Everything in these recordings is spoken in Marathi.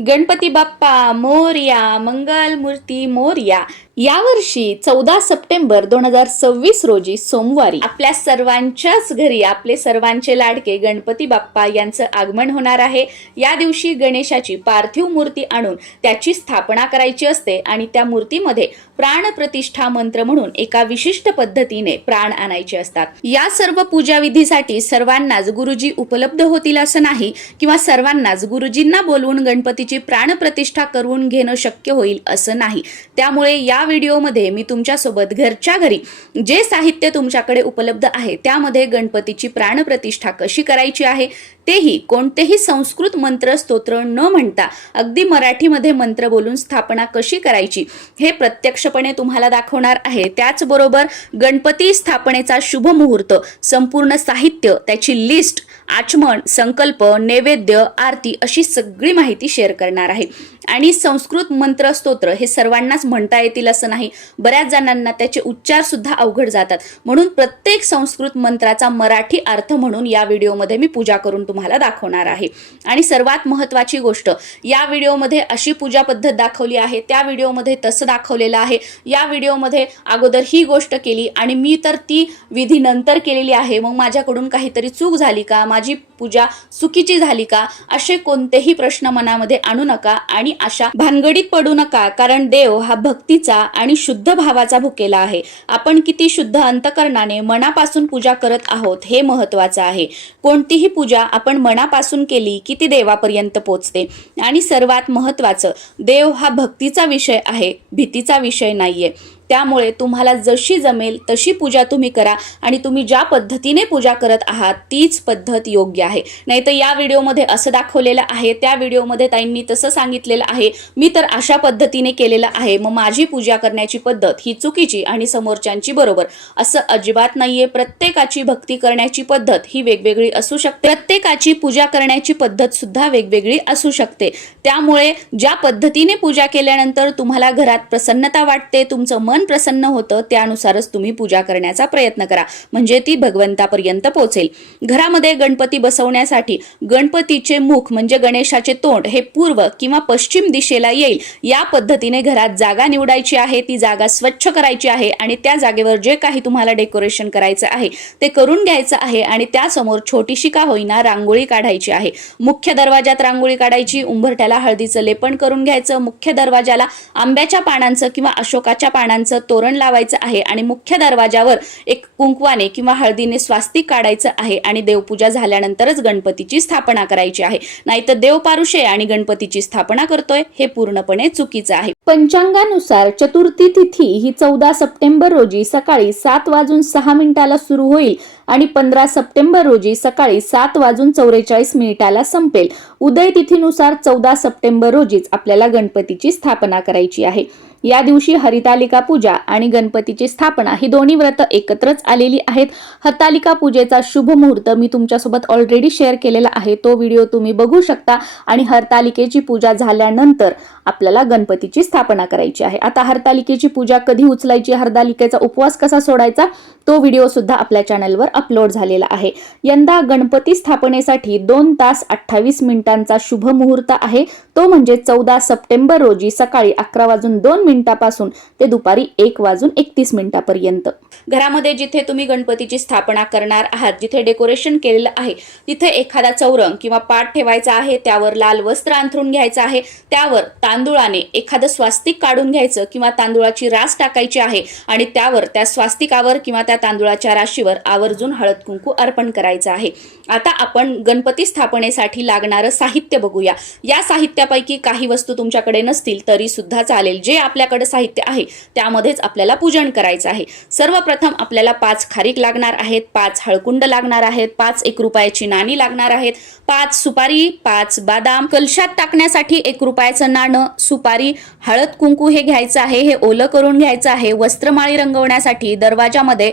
गणपती बाप्पा मोरया, मंगल मूर्ती मोरया। यावर्षी 14 सप्टेंबर 2026 रोजी सोमवारी आपल्या सर्वांच्याच घरी आपले सर्वांचे लाडके गणपती बाप्पा यांचं आगमन होणार आहे। या दिवशी गणेशाची पार्थिव मूर्ती आणून त्याची स्थापना करायची असते आणि त्या मूर्तीमध्ये प्राणप्रतिष्ठा मंत्र म्हणून एका विशिष्ट पद्धतीने प्राण आणायचे असतात। या सर्व पूजा विधीसाठी सर्वांनाच गुरुजी उपलब्ध होतील असं नाही किंवा सर्वांनाच गुरुजींना बोलवून गणपतीची प्राणप्रतिष्ठा करून घेणं शक्य होईल असं नाही। त्यामुळे या व्हिडिओमध्ये मी तुमच्यासोबत घरच्या घरी जे साहित्य तुमच्याकडे उपलब्ध आहे त्यामध्ये गणपतीची प्राणप्रतिष्ठा कशी करायची आहे तेही कोणतेही संस्कृत मंत्र स्तोत्र न म्हणता अगदी मराठीमध्ये मंत्र बोलून स्थापना कशी करायची हे प्रत्यक्षपणे तुम्हाला दाखवणार आहे। त्याचबरोबर गणपती स्थापनेचा शुभ मुहूर्त, संपूर्ण साहित्य, त्याची लिस्ट, आचमन, संकल्प, नैवेद्य, आरती अशी सगळी माहिती शेअर करणार आहे। आणि संस्कृत मंत्र स्तोत्र हे सर्वांनाच म्हणता येतील असं नाही, बऱ्याच जणांना त्याचे उच्चार सुद्धा अवघड जातात, म्हणून प्रत्येक संस्कृत मंत्राचा मराठी अर्थ म्हणून या व्हिडिओमध्ये मी पूजा करून तुम्हाला दाखवणार आहे। आणि सर्वात महत्त्वाची गोष्ट, या व्हिडिओमध्ये अशी पूजा पद्धत दाखवली आहे, त्या व्हिडिओमध्ये तसं दाखवलेलं आहे, या व्हिडिओमध्ये अगोदर ही गोष्ट केली आणि मी तर ती विधी नंतर केलेली आहे, मग माझ्याकडून काहीतरी चूक झाली का, माझी पूजा चुकीची झाली का, असे कोणतेही प्रश्न मनामध्ये आणू नका आणि अशा भानगडीत पडू नका, कारण देव हा भक्तीचा आणि शुद्ध भावाचा भुकेला आहे। आपण किती शुद्ध अंतकरणाने मनापासून पूजा करत आहोत हे महत्त्वाचं आहे। कोणतीही पूजा आपण मनापासून केली की ती देवापर्यंत पोचते। आणि सर्वात महत्त्वाचं, देव हा भक्तीचा विषय आहे, भीतीचा विषय नाहीये। त्यामुळे तुम्हाला जशी जमेल तशी पूजा तुम्ही करा आणि तुम्ही ज्या पद्धतीने पूजा करत आहात तीच पद्धत योग्य आहे। नाहीतर या व्हिडिओमध्ये असं दाखवलेलं आहे, त्या व्हिडिओमध्ये ताईंनी तसं सांगितलेलं आहे, मी तर अशा पद्धतीने केलेलं आहे, मग माझी पूजा करण्याची पद्धत ही चुकीची आणि समोरच्यांची बरोबर, असं अजिबात नाहीये। प्रत्येकाची भक्ती करण्याची पद्धत ही वेगवेगळी असू शकते, प्रत्येकाची पूजा करण्याची पद्धत सुद्धा वेगवेगळी असू शकते। त्यामुळे ज्या पद्धतीने पूजा केल्यानंतर तुम्हाला घरात प्रसन्नता वाटते, तुमचं मन प्रसन्न होतं, त्यानुसारच तुम्ही पूजा करण्याचा प्रयत्न करा, म्हणजे ती भगवंतापर्यंत पोहोचेल। घरामध्ये गणपती बसवण्यासाठी गणपतीचे मुख म्हणजे गणेशाचे तोंड हे पूर्व किंवा पश्चिम दिशेला येईल, या पद्धतीने घरात जागा निवडायची आहे, ती जागा स्वच्छ करायची आहे आणि त्या जागेवर जे काही तुम्हाला डेकोरेशन करायचं आहे ते करून घ्यायचं आहे आणि त्यासमोर छोटीशी का होईना रांगोळी काढायची आहे। मुख्य दरवाजात रांगोळी काढायची, उंबरठ्याला हळदीचं लेपन करून घ्यायचं, मुख्य दरवाजाला आंब्याच्या पानांचं किंवा अशोकाच्या पानांचं तोरण लावायचं आहे आणि मुख्य दरवाजावर एक कुंकवाने किंवा हळदीने स्वास्तिक काढायचं आहे आणि देवपूजा झाल्यानंतरच गणपतीची स्थापना करायची आहे। नाहीतर देव पारुशे आणि गणपतीची स्थापना करतोय हे पूर्णपणे चुकीचं आहे। पंचांगानुसार चतुर्थी तिथी ही 14 सप्टेंबर रोजी सकाळी 7:06 सुरू होईल आणि 15 सप्टेंबर रोजी सकाळी 7:44 संपेल। उदय तिथीनुसार 14 सप्टेंबर रोजीच आपल्याला गणपतीची स्थापना करायची आहे। या दिवशी हरितालिका पूजा आणि गणपतीची स्थापना ही दोन्ही व्रत एकत्रच आलेली आहेत। हरतालिका पूजेचा शुभ मुहूर्त मी तुमच्यासोबत ऑलरेडी शेअर केलेला आहे, तो व्हिडिओ तुम्ही बघू शकता। आणि हरतालिकेची पूजा झाल्यानंतर आपल्याला गणपतीची स्थापना करायची आहे। आता हरतालिकेची पूजा कधी उचलायची, हरतालिकेचा उपवास कसा सोडायचा, तो व्हिडिओ सुद्धा आपल्या चॅनलवर अपलोड झालेला आहे। यंदा गणपती स्थापनेसाठी 2 तास 28 मिनिटांचा शुभ मुहूर्त आहे, तो म्हणजे 14 सप्टेंबर रोजी सकाळी 11:02 ते दुपारी 1:31 पर्यंत। घरामध्ये जिथे तुम्ही गणपतीची स्थापना करणार आहात, जिथे डेकोरेशन केलेलं आहे तिथे एखादा चौरंग किंवा पाट ठेवायचा आहे, त्यावर लाल वस्त्र अंथरून घ्यायचं आहे, त्यावर तांदुळाने एखादं स्वास्तिक काढून घ्यायचं किंवा तांदुळाची रास टाकायची आहे आणि त्यावर त्या स्वास्तिकावर किंवा त्या तांदुळाच्या राशीवर आवर्जून हळद कुंकू अर्पण करायचं आहे। आता आपण गणपती स्थापनेसाठी लागणारं साहित्य बघूया। या साहित्यापैकी काही वस्तू तुमच्याकडे नसतील तरी सुद्धा चालेल, जे आपल्याकडे साहित्य आहे त्यामध्येच आपल्याला पूजन करायचं आहे। सर्वप्रथम आपल्याला 5 खारीक लागणार आहेत, 5 हळकुंड लागणार आहेत, 5 1 रुपयाची नाणी लागणार आहेत, 5 सुपारी, 5 बदाम, कलशात टाकण्यासाठी 1 रुपयाचं नाणं, सुपारी, हळद कुंकू हे घ्यायचं आहे, हे ओलं करून घ्यायचं आहे। वस्त्रमाळी रंगवण्यासाठी, दरवाजामध्ये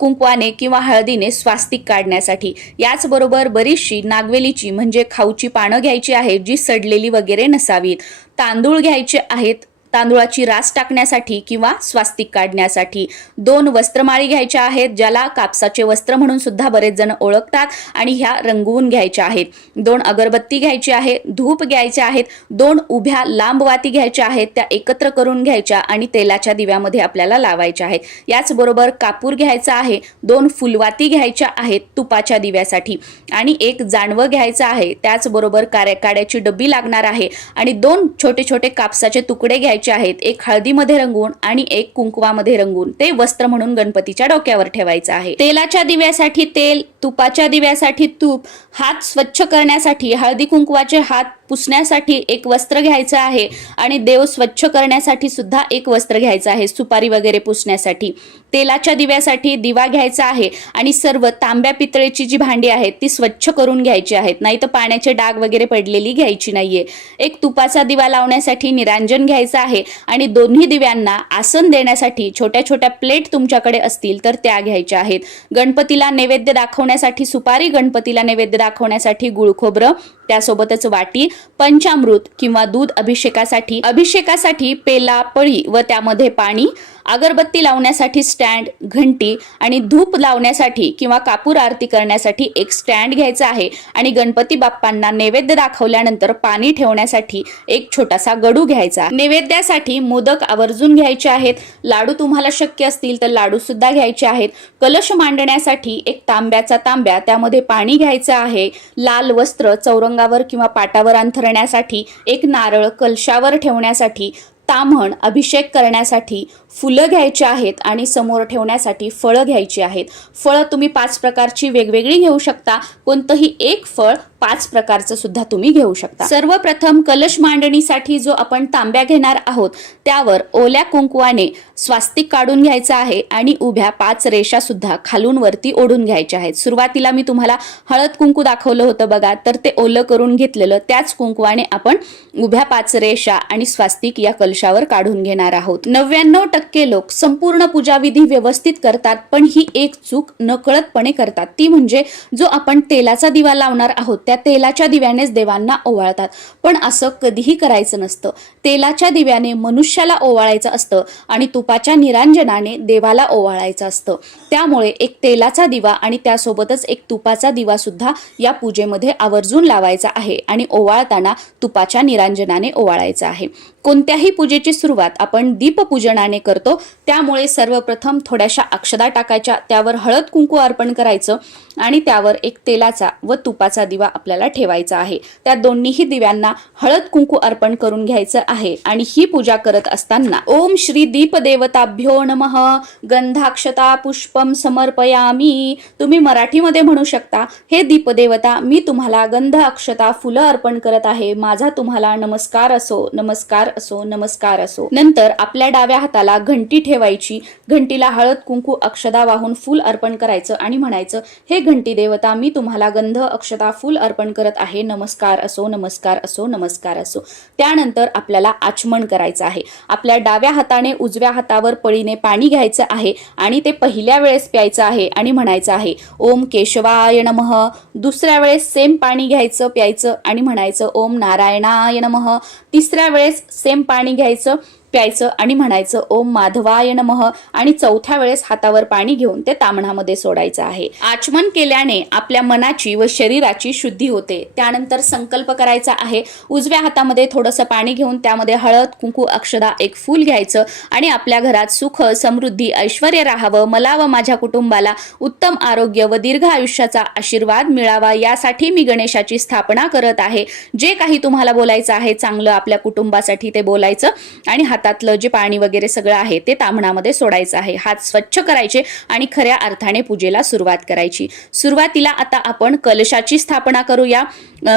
कुंकवाने किंवा हळदीने स्वास्तिक काढण्यासाठी, याचबरोबर बरीचशी नागवेलीची म्हणजे खाऊची पानं घ्यायची आहेत जी सडलेली वगैरे नसावीत। तांदूळ घ्यायचे आहेत, तांदूळाची रास टाकण्यासाठी किंवा स्वास्तिक काढण्यासाठी. 2 वस्त्रमाळी घ्यायच्या आहेत, ज्याला कापसाचे वस्त्र म्हणून सुद्धा बरेच जण ओळखतात, आणि ह्या रंगवून घ्यायच्या आहेत. 2 अगरबत्ती घ्यायची आहे, धूप घ्यायचे आहेत, 2 उभ्या लांब वाती घ्यायच्या आहेत, त्या एकत्र करून घ्यायच्या आणि तेलाच्या दिव्यामध्ये आपल्याला लावायच्या आहेत. याचबरोबर कापूर घ्यायचा आहे, 2 फुलवाती घ्यायच्या आहेत तुपाच्या दिव्यासाठी, आणि 1 जानवं घ्यायचं आहे. त्याचबरोबर काड्याची डब्बी लागणार आहे, आणि 2 छोटे छोटे कापसाचे तुकडे घ्यायचे आहेत, 1 हळदीमध्ये रंगवून आणि 1 कुंकवामध्ये रंगवून ते वस्त्र म्हणून गणपतीच्या डोक्यावर ठेवायचं आहे. तेलाच्या दिव्यासाठी तेल, तुपाच्या दिव्यासाठी तूप, हात स्वच्छ करण्यासाठी हळदी कुंकवाचे हात पुसण्यासाठी 1 वस्त्र घ्यायचं आहे, आणि देव स्वच्छ करण्यासाठी सुद्धा 1 वस्त्र घ्यायचं आहे, सुपारी वगैरे पुसण्यासाठी. तेलाच्या दिव्यासाठी दिवा घ्यायचा आहे, आणि सर्व तांब्या पितळेची जी भांडी आहेत ती स्वच्छ करून घ्यायची आहेत, नाही तर पाण्याचे डाग वगैरे पडलेली घ्यायची नाहीये. 1 तुपाचा दिवा लावण्यासाठी निरांजन घ्यायचं आहे, आणि दोन्ही दिव्यांना आसन देण्यासाठी छोट्या छोट्या प्लेट तुमच्याकडे असतील तर त्या घ्यायच्या आहेत. गणपतीला नैवेद्य दाखवण्यासाठी सुपारी, गणपतीला नैवेद्य दाखवण्यासाठी गुळ खोबरं, त्यासोबतच वाटी, पंचामृत किंवा दूध अभिषेकासाठी पेला, पळी व त्यामध्ये पाणी, अगरबत्ती लावण्यासाठी स्टँड, घंटी, आणि धूप लावण्यासाठी किंवा कापूर आरती करण्यासाठी 1 स्टँड घ्यायचा आहे, आणि गणपती बाप्पांना नैवेद्य दाखवल्यानंतर पाणी ठेवण्यासाठी 1 छोटासा गडू घ्यायचा. नैवेद्यासाठी मोदक आवर्जून घ्यायचे आहेत, लाडू तुम्हाला शक्य असतील तर लाडू सुद्धा घ्यायचे आहेत. कलश मांडण्यासाठी 1 तांब्याचा तांब्या, त्यामध्ये पाणी घ्यायचं आहे. लाल वस्त्र चौरंगावर किंवा पाटावर अंथरण्यासाठी, 1 नारळ कलशावर ठेवण्यासाठी, ताम्हण अभिषेक करण्यासाठी, फुलं घ्यायची आहेत, आणि समोर ठेवण्यासाठी फळं घ्यायची आहेत. फळं तुम्ही 5 प्रकारची वेगवेगळी घेऊ शकता, कोणतंही 1 फळ 5 प्रकारचं सुद्धा तुम्ही घेऊ शकता. सर्वप्रथम कलश मांडणीसाठी जो आपण तांब्या घेणार आहोत त्यावर ओल्या कुंकवाने स्वास्तिक काढून घ्यायचं आहे, आणि उभ्या 5 रेषा सुद्धा खालून वरती ओढून घ्यायच्या आहेत. सुरुवातीला मी तुम्हाला हळद कुंकू दाखवलं होतं बघा, तर ते ओलं करून घेतलेलं त्याच कुंकवाने आपण उभ्या 5 रेषा आणि स्वास्तिक या कलशावर काढून घेणार आहोत. 99% लोक संपूर्ण पूजाविधी व्यवस्थित करतात, पण ही एक चूक नकळतपणे करतात, ती म्हणजे जो आपण तेलाचा दिवा लावणार आहोत त्या तेलाच्या दिव्यानेच देवांना ओवाळतात. पण असं कधीही करायचं नसतं. तेलाच्या दिव्याने मनुष्याला ओवाळायचं असतं, आणि तुपाच्या निरांजनाने देवाला ओवाळायचं असतं. त्यामुळे 1 तेलाचा दिवा आणि त्यासोबतच 1 तुपाचा दिवा सुद्धा या पूजेमध्ये आवर्जून लावायचा आहे, आणि ओवाळताना तुपाच्या निरांजनाने ओवाळायचं आहे. कोणत्याही पूजेची सुरुवात आपण दीपपूजनाने करतो, त्यामुळे सर्वप्रथम थोड्याशा अक्षदा टाकायच्या, त्यावर हळद कुंकू अर्पण करायचं, आणि त्यावर 1 तेलाचा व तुपाचा दिवा आपल्याला ठेवायचा आहे. त्या दोन्हीही दिव्यांना हळद कुंकू अर्पण करून घ्यायचं आहे. आणि ही पूजा करत असताना ओम श्री दीपदेवताभ्यो नमः गंधाक्षता पुष्पम समर्पयामी, तुम्ही मराठीमध्ये म्हणू शकता, हे दीपदेवता मी तुम्हाला गंध अक्षता फुलं अर्पण करत आहे, माझा तुम्हाला नमस्कार असो, नमस्कार असो, नमस्कार असो. नंतर आपल्या डाव्या हाताला घंटी ठेवायची, घंटीला हळद कुंकू अक्षदा वाहून फूल अर्पण करायचं, आणि म्हणायचं, हे घंटी देवता मी तुम्हाला गंध अक्षता फूल अर्पण करत आहे, नमस्कार असो, नमस्कार असो, नमस्कार असो. त्यानंतर आपल्याला आचमन करायचं आहे. आपल्या डाव्या हाताने उजव्या हातावर पळीने पाणी घ्यायचं आहे, आणि ते पहिल्या वेळेस प्यायचं आहे, आणि म्हणायचं आहे ओम केशवाय नमः. दुसऱ्या वेळेस सेम पाणी घ्यायचं, प्यायचं, आणि म्हणायचं ओम नारायणाय नमः. तिसऱ्या वेळेस सेम पाणी घ्यायचं, प्यायचं, आणि म्हणायचं ओम माधवाय नमः. आणि चौथ्या वेळेस हातावर पाणी घेऊन ते ताम्हणामध्ये सोडायचं आहे. आचमन केल्याने आपल्या मनाची व शरीराची शुद्धी होते. त्यानंतर संकल्प करायचा आहे. उजव्या हातामध्ये थोडंसं पाणी घेऊन त्यामध्ये हळद कुंकू अक्षदा 1 फूल घ्यायचं, आणि आपल्या घरात सुख समृद्धी ऐश्वर्य राहावं, मला व माझ्या कुटुंबाला उत्तम आरोग्य व दीर्घ आयुष्याचा आशीर्वाद मिळावा, यासाठी मी गणेशाची स्थापना करत आहे. जे काही तुम्हाला बोलायचं आहे चांगलं आपल्या कुटुंबासाठी ते बोलायचं, आणि हातातलं जे पाणी वगैरे सगळं आहे ते ताम्हणामध्ये सोडायचं आहे. हात स्वच्छ करायचे, आणि खऱ्या अर्थाने पूजेला सुरुवात करायची. सुरुवातीला आता आपण कलशाची स्थापना करूया.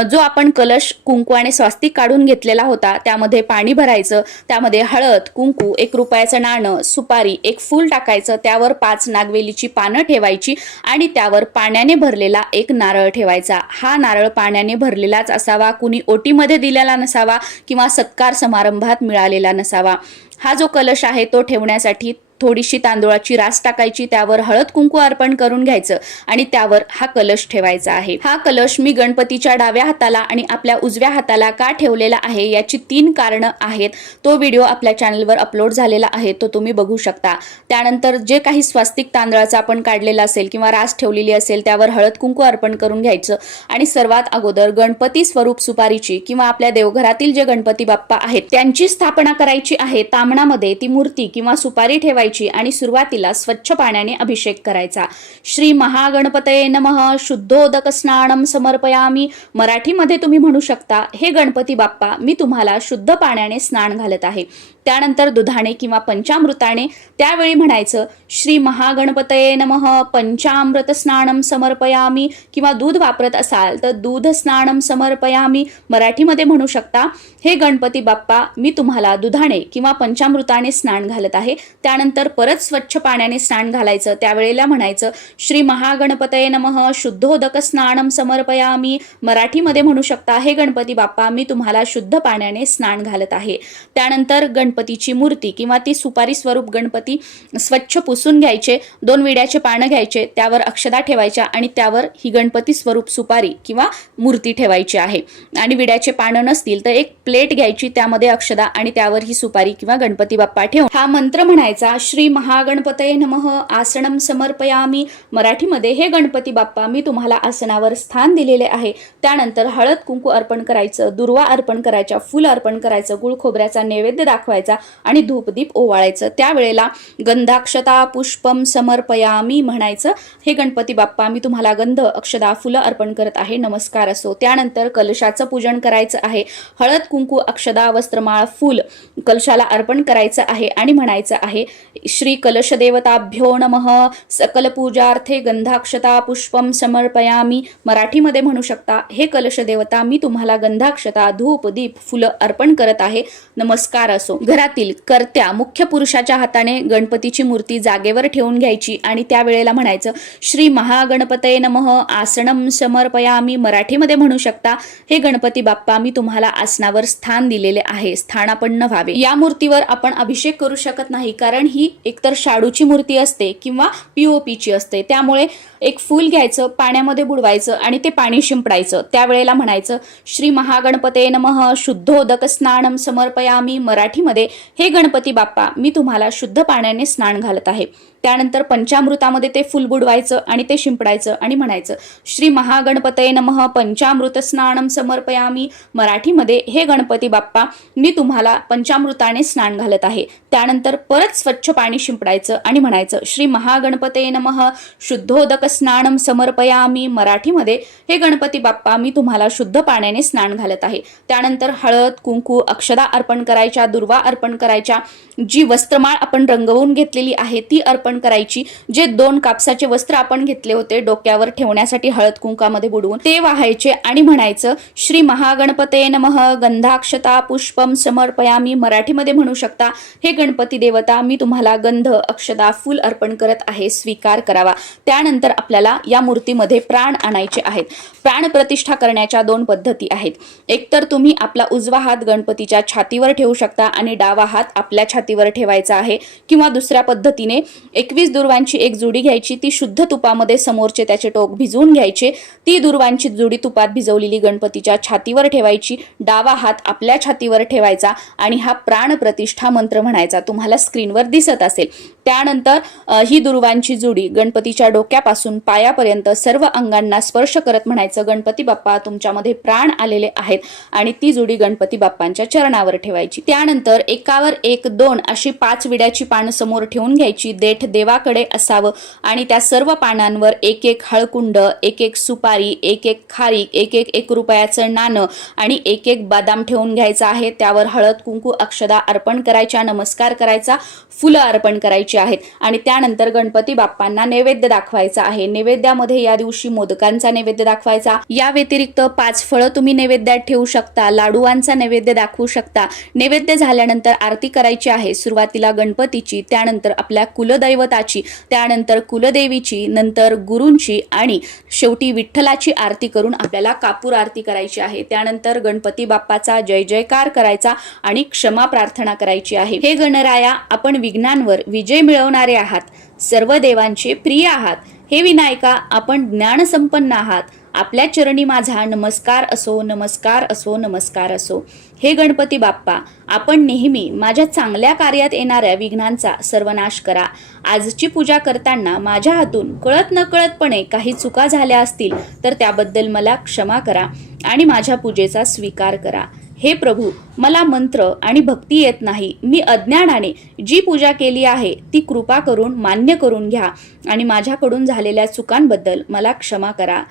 जो आपण कलश कुंकवाने स्वास्तिक काढून घेतलेला होता त्यामध्ये पाणी भरायचं, त्यामध्ये हळद कुंकू, 1 रुपयाचं नाणं, सुपारी, 1 फूल टाकायचं, त्यावर 5 नागवेलीची पानं ठेवायची, आणि त्यावर पाण्याने भरलेला 1 नारळ ठेवायचा. हा नारळ पाण्याने भरलेलाच असावा, कुणी ओटीमध्ये दिलेला नसावा किंवा सत्कार समारंभात मिळालेला नसावा. हा जो कलश आहे तो ठेवण्यासाठी थोडीशी तांदूळाची रास टाकायची, त्यावर हळद कुंकू अर्पण करून घ्यायचं आणि त्यावर हा कलश ठेवायचा आहे। हा कलश मी गणपतीच्या डाव्या हाताला आणि आपल्या उजव्या हाताला का ठेवलेला आहे याची 3 कारणं आहेत। तो व्हिडिओ आपल्या चॅनलवर अपलोड झालेला आहे, तो तुम्ही बघू शकता। त्यानंतर जे काही स्वस्तिक तांदळाचा आपण काढलेला असेल किंवा रास ठेवलेली असेल त्यावर हळद कुंकू अर्पण करून घ्यायचं आणि सर्वात अगोदर गणपती स्वरूप सुपारीची किंवा आपल्या देवघरातील जे गणपती बाप्पा आहेत त्यांची स्थापना करायची आहे। तामणामध्ये ती मूर्ती किंवा सुपारी ठेवायची आणि सुरुवातीला स्वच्छ पाण्याने अभिषेक करायचा। श्री महागणपतये नमः शुद्धोदक स्नानम समर्पयामी। मराठीमध्ये तुम्ही म्हणू शकता, हे गणपती बाप्पा मी तुम्हाला शुद्ध पाण्याने स्नान घालत आहे। त्यानंतर दुधाने किंवा पंचामृताने त्यावेळी म्हणायचं श्री महागणपतये नमः पंचामृत स्नानम समर्पयामी, किंवा दूध वापरत असाल तर दूध स्नानम समर्पयामी। मराठीमध्ये म्हणू शकता, हे गणपती बाप्पा मी तुम्हाला दुधाने किंवा पंचामृताने स्नान घालत आहे। त्यानंतर परत स्वच्छ पाण्याने स्नान घालायचं, त्यावेळेला म्हणायचं श्री महागणपतये नमः शुद्धोदक स्नानम समर्पयामी। मराठीमध्ये म्हणू शकता, हे गणपती बाप्पा मी तुम्हाला शुद्ध पाण्याने स्नान घालत आहे। त्यानंतर गणपतीची मूर्ती किंवा ती सुपारी स्वरूप गणपती स्वच्छ पुसून घ्यायचे, 2 विड्याचे पानं घ्यायचे, त्यावर अक्षदा ठेवायच्या आणि त्यावर ही गणपती स्वरूप सुपारी किंवा मूर्ती ठेवायची आहे। आणि विड्याचे पानं नसतील तर एक प्लेट घ्यायची, त्यामध्ये अक्षदा आणि त्यावर ही सुपारी किंवा गणपती बाप्पा ठेवून हा मंत्र म्हणायचा श्री महागणपतये नमः आसनम समर्पयामी। मराठीमध्ये हे गणपती बाप्पा मी तुम्हाला आसनावर स्थान दिलेले आहे। त्यानंतर हळद कुंकू अर्पण करायचं, दुर्वा अर्पण करायच्या, फुल अर्पण करायचं, गुळ खोबऱ्याचा नैवेद्य दाखवायचा आणि धूपदीप ओवाळायचं। त्यावेळेला गंधाक्षता पुष्पम समर्पयामी म्हणायचं, हे गणपती बाप्पा मी तुम्हाला गंध अक्षदा फुलं अर्पण करत आहे, नमस्कार असो। त्यानंतर कलशाचं पूजन करायचं आहे। हळद कुंकू अक्षदा वस्त्रमाळ फूल कलशाला अर्पण करायचं आहे आणि म्हणायचं आहे श्री कलश देवताभ्यो नमः सकल पूजार्थे गंधाक्षता पुष्पम समर्पयामी। मराठीमध्ये म्हणू शकता, हे कलश देवता मी तुम्हाला गंधाक्षता धूप दीप फुलं अर्पण करत आहे, नमस्कार असो। घरातील कर्त्या मुख्य पुरुषाच्या हाताने गणपतीची मूर्ती जागेवर ठेवून घ्यायची आणि त्यावेळेला म्हणायचं श्री महागणपतये नमः आसनम समर्पयामी। मराठीमध्ये म्हणू शकता, हे गणपती बाप्पा मी तुम्हाला आसनावर स्थान दिलेले आहे, स्थानापन्न व्हावे। या मूर्तीवर आपण अभिषेक करू शकत नाही, कारण ही एकतर शाडूची मूर्ती असते किंवा पीओपीची असते। त्यामुळे एक फूल घ्यायचं, पाण्यामध्ये बुडवायचं आणि ते पाणी शिंपडायचं, त्यावेळेला म्हणायचं श्री महागणपतये नमः शुद्धोदक स्नानम समर्पयामी। मराठीमध्ये हे गणपती बाप्पा मी तुम्हाला शुद्ध पाण्याने स्नान घालत आहे। त्यानंतर पंचामृतामध्ये ते फुल बुडवायचं आणि ते शिंपडायचं आणि म्हणायचं श्री महागणपतये नमः पंचामृत स्नानम समर्पयामी। मराठीमध्ये हे गणपती बाप्पा मी तुम्हाला पंचामृताने स्नान घालत आहे। त्यानंतर परत स्वच्छ पाणी शिंपडायचं आणि म्हणायचं श्री महागणपतये नमः शुद्धोदक स्नानम समर्पयामी। मराठीमध्ये हे गणपती बाप्पा मी तुम्हाला शुद्ध पाण्याने स्नान घालत आहे। त्यानंतर हळद कुंकू अक्षदा अर्पण करायच्या, दुर्वा अर्पण करायच्या, जी वस्त्रमाळ आपण रंगवून घेतलेली आहे ती अर्पण करायची, जे 2 कापसाचे वस्त्र आपण घेतले होते डोक्यावर ठेवण्यासाठी हळद कुंकामध्ये बुडवून ते वाहायचे आणि म्हणायचं श्री महागणपतये नमः गंधाक्षता पुष्पम समर्पयामी। मराठीमध्ये म्हणू शकता, हे गणपती देवता मी तुम्हाला गंध अक्षदा फूल अर्पण करत आहे, स्वीकार करावा। त्यानंतर आपल्याला या मूर्तीमध्ये प्राण आणायचे आहेत। प्राण प्रतिष्ठा करण्याच्या 2 पद्धती आहेत। एकतर तुम्ही आपला उजवा हात गणपतीच्या छातीवर ठेवू शकता आणि डावा हात आपल्या छातीवर ठेवायचा आहे, किंवा दुसऱ्या पद्धतीने 21 दुर्वांची एक जोडी घ्यायची, ती शुद्ध तुपामध्ये समोरचे त्याचे टोक भिजवून घ्यायचे, ती दुर्वांची जोडी तुपात भिजवलेली गणपतीच्या छातीवर ठेवायची, डावा हात आपल्या छातीवर ठेवायचा आणि हा प्राण प्रतिष्ठा मंत्र म्हणायचा, तुम्हाला स्क्रीनवर दिसत असेल। त्यानंतर ही दुर्वांची जोडी गणपतीच्या डोक्यापासून पायापर्यंत सर्व अंगांना स्पर्श करत म्हणायचं गणपती बाप्पा तुमच्यामध्ये प्राण आलेले आहेत, आणि ती जोडी गणपती बाप्पांच्या चरणावर ठेवायची। त्यानंतर एकावर एक 2 अशी 5 विड्याची पानं समोर ठेवून घ्यायची, देठ देवाकडे असावं आणि त्या सर्व पानांवर 1-1 हळकुंड, 1-1 सुपारी, 1-1 खारीक, 1 रुपयाचं नाणं आणि 1 बदाम ठेवून घ्यायचा आहे। त्यावर हळद कुंकू अक्षदा अर्पण करायच्या, नमस्कार करायचा, फुलं अर्पण करायची आहेत आणि त्यानंतर गणपती बाप्पांना नैवेद्य दाखवायचा आहे। आहे. नैवेद्यामध्ये या दिवशी मोदकांचा नैवेद्य दाखवायचा. या व्यतिरिक्त 5 फळं तुम्ही नैवेद्यात ठेवू शकता. लाडूवांचा नैवेद्य दाखवू शकता. नैवेद्य झाल्यानंतर आरती करायची आहे. सुरुवातीला गणपतीची, त्यानंतर आपल्या कुलदैवताची, त्यानंतर कुलदेवीची, नंतर गुरूंची आणि शेवटी विठ्ठलाची आरती करून आपल्याला कापूर आरती करायची आहे. त्यानंतर गणपती बाप्पाचा जय जयकार करायचा आणि क्षमा प्रार्थना करायची आहे. हे गणराया, आपण विघ्नांवर विजय मिळवणारे आहात. सर्व देवांचे प्रिय आहात. हे विनायका, आपण ज्ञानसंपन्न आहात. आपल्या चरणी माझा नमस्कार असो, नमस्कार असो, नमस्कार असो. हे गणपती बाप्पा, आपण नेहमी माझ्या चांगल्या कार्यात येणाऱ्या विघ्नांचा सर्वनाश करा. आजची पूजा करताना माझ्या हातून कळत नकळतपणे काही चुका झाल्या असतील तर त्याबद्दल मला क्षमा करा आणि माझ्या पूजेचा स्वीकार करा. हे प्रभू, मला मंत्र आणि भक्ती येत नाही. मी अज्ञानाने जी पूजा केली आहे ती कृपा करून मान्य करून घ्या आणि माझ्याकडून झालेल्या चुकांबद्दल मला क्षमा करा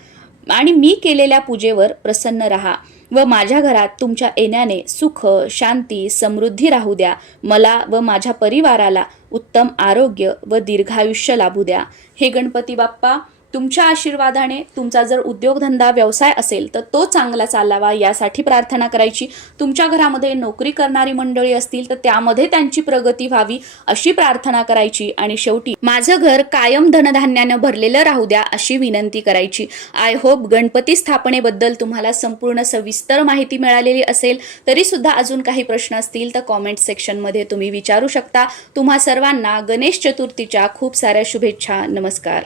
आणि मी केलेल्या पूजेवर प्रसन्न रहा व माझ्या घरात तुमच्या येण्याने सुख, शांती, समृद्धी राहू द्या. मला व माझ्या परिवाराला उत्तम आरोग्य व दीर्घायुष्य लाभू द्या. हे गणपती बाप्पा, तुमच्या आशीर्वादाने तुमचा जर उद्योगधंदा व्यवसाय असेल तर तो चांगला चालावा यासाठी प्रार्थना करायची. तुमच्या घरामध्ये नोकरी करणारी मंडळी असतील तर त्यामध्ये त्यांची प्रगती व्हावी अशी प्रार्थना करायची आणि शेवटी माझं घर कायम धनधान्यानं भरलेलं राहू द्या अशी विनंती करायची. आय होप गणपती स्थापनेबद्दल तुम्हाला संपूर्ण सविस्तर माहिती मिळालेली असेल. तरी सुद्धा अजून काही प्रश्न असतील तर कॉमेंट सेक्शनमध्ये तुम्ही विचारू शकता. तुम्हा सर्वांना गणेश चतुर्थीच्या खूप साऱ्या शुभेच्छा. नमस्कार.